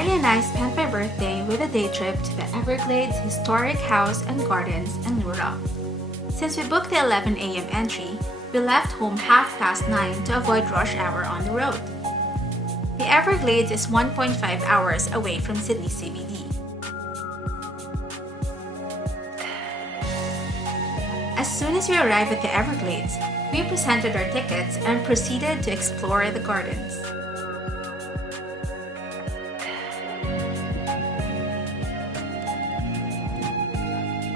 Mary and I spent my birthday with a day trip to the Everglades Historic House and Gardens in Leura. Since we booked the 11 a.m. entry, we left home 9:30 to avoid rush hour on the road. The Everglades is 1.5 hours away from Sydney CBD. As soon as we arrived at the Everglades, we presented our tickets and proceeded to explore the gardens.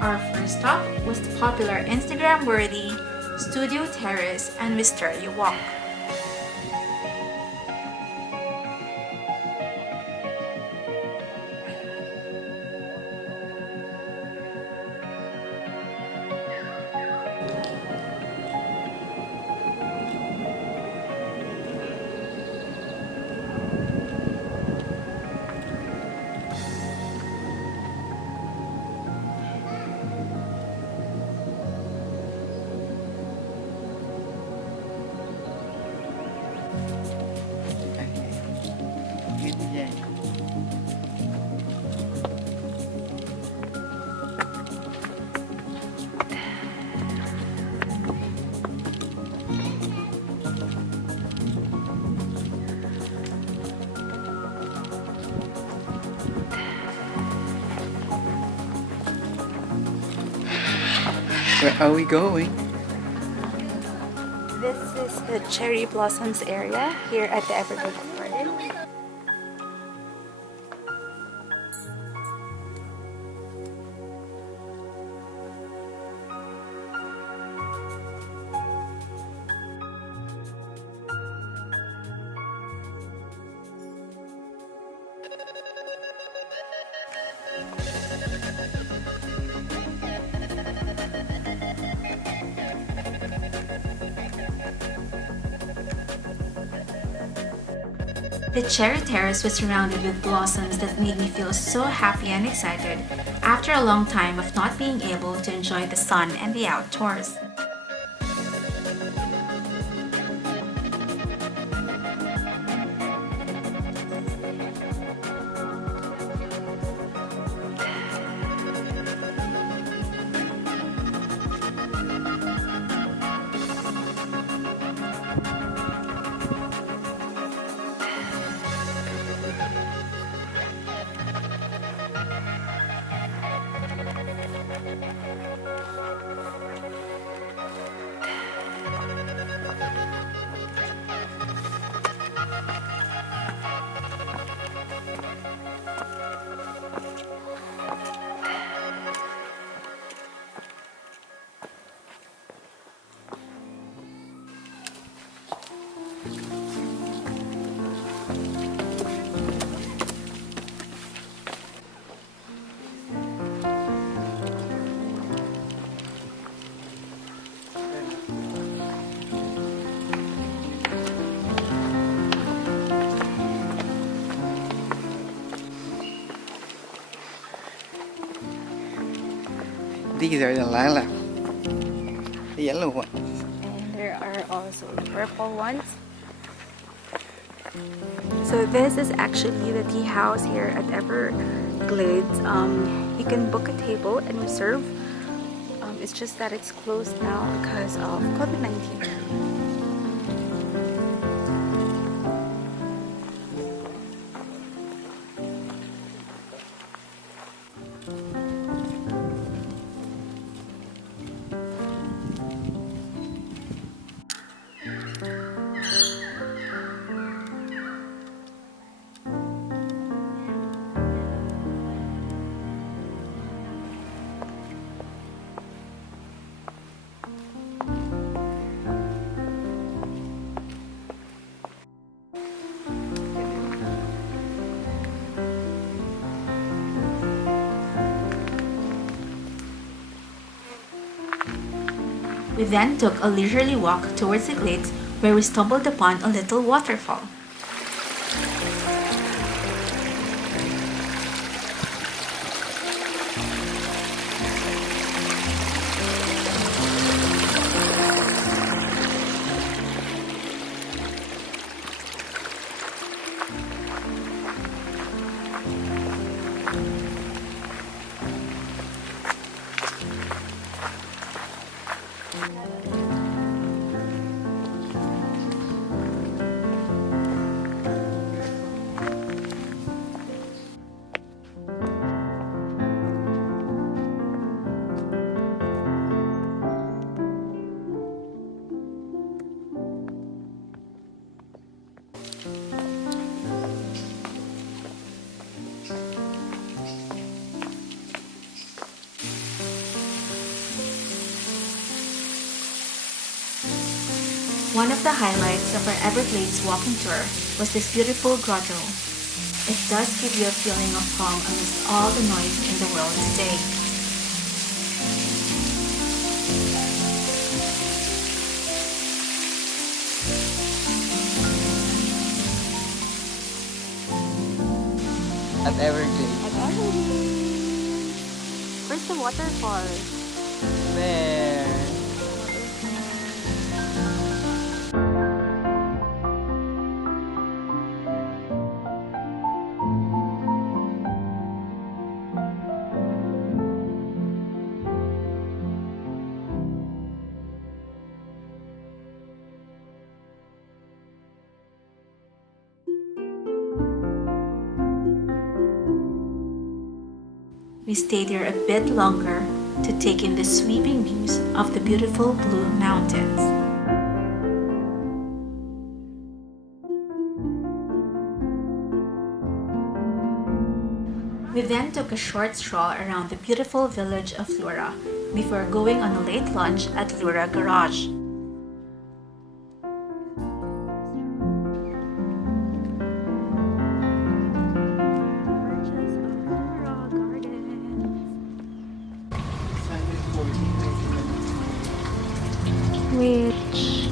Our first stop was the popular Instagram-worthy Studio Terrace and Wisteria Walk. Where are we going? This is the cherry blossoms area here at the Everglades Garden. The cherry terrace was surrounded with blossoms that made me feel so happy and excited after a long time of not being able to enjoy the sun and the outdoors. These are the lilac, the yellow one. And there are also the purple ones. So this is actually the tea house here at Everglades. You can book a table and reserve. It's just that it's closed now because of COVID-19. We then took a leisurely walk towards the glades where we stumbled upon a little waterfall. One of the highlights of our Everglades walking tour was this beautiful grotto. It does give you a feeling of calm amidst all the noise in the world today. At Everglades. At Everglades. Where's the waterfall? There. We stayed here a bit longer to take in the sweeping views of the beautiful blue mountains. We then took a short stroll around the beautiful village of Leura before going on a late lunch at Leura Garage. Which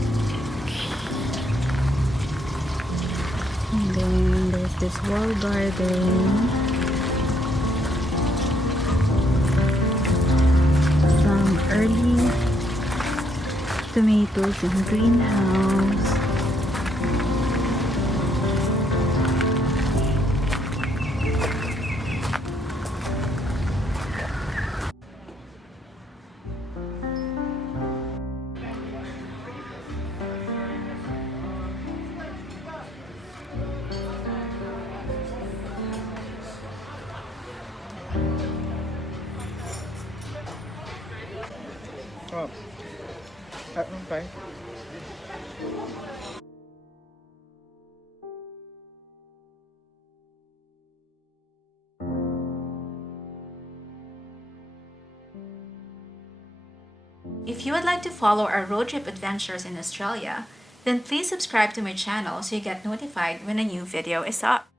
and then there's this wall garden, some early tomatoes in greenhouse. Oh. Okay. If you would like to follow our road trip adventures in Australia, then please subscribe to my channel so you get notified when a new video is up.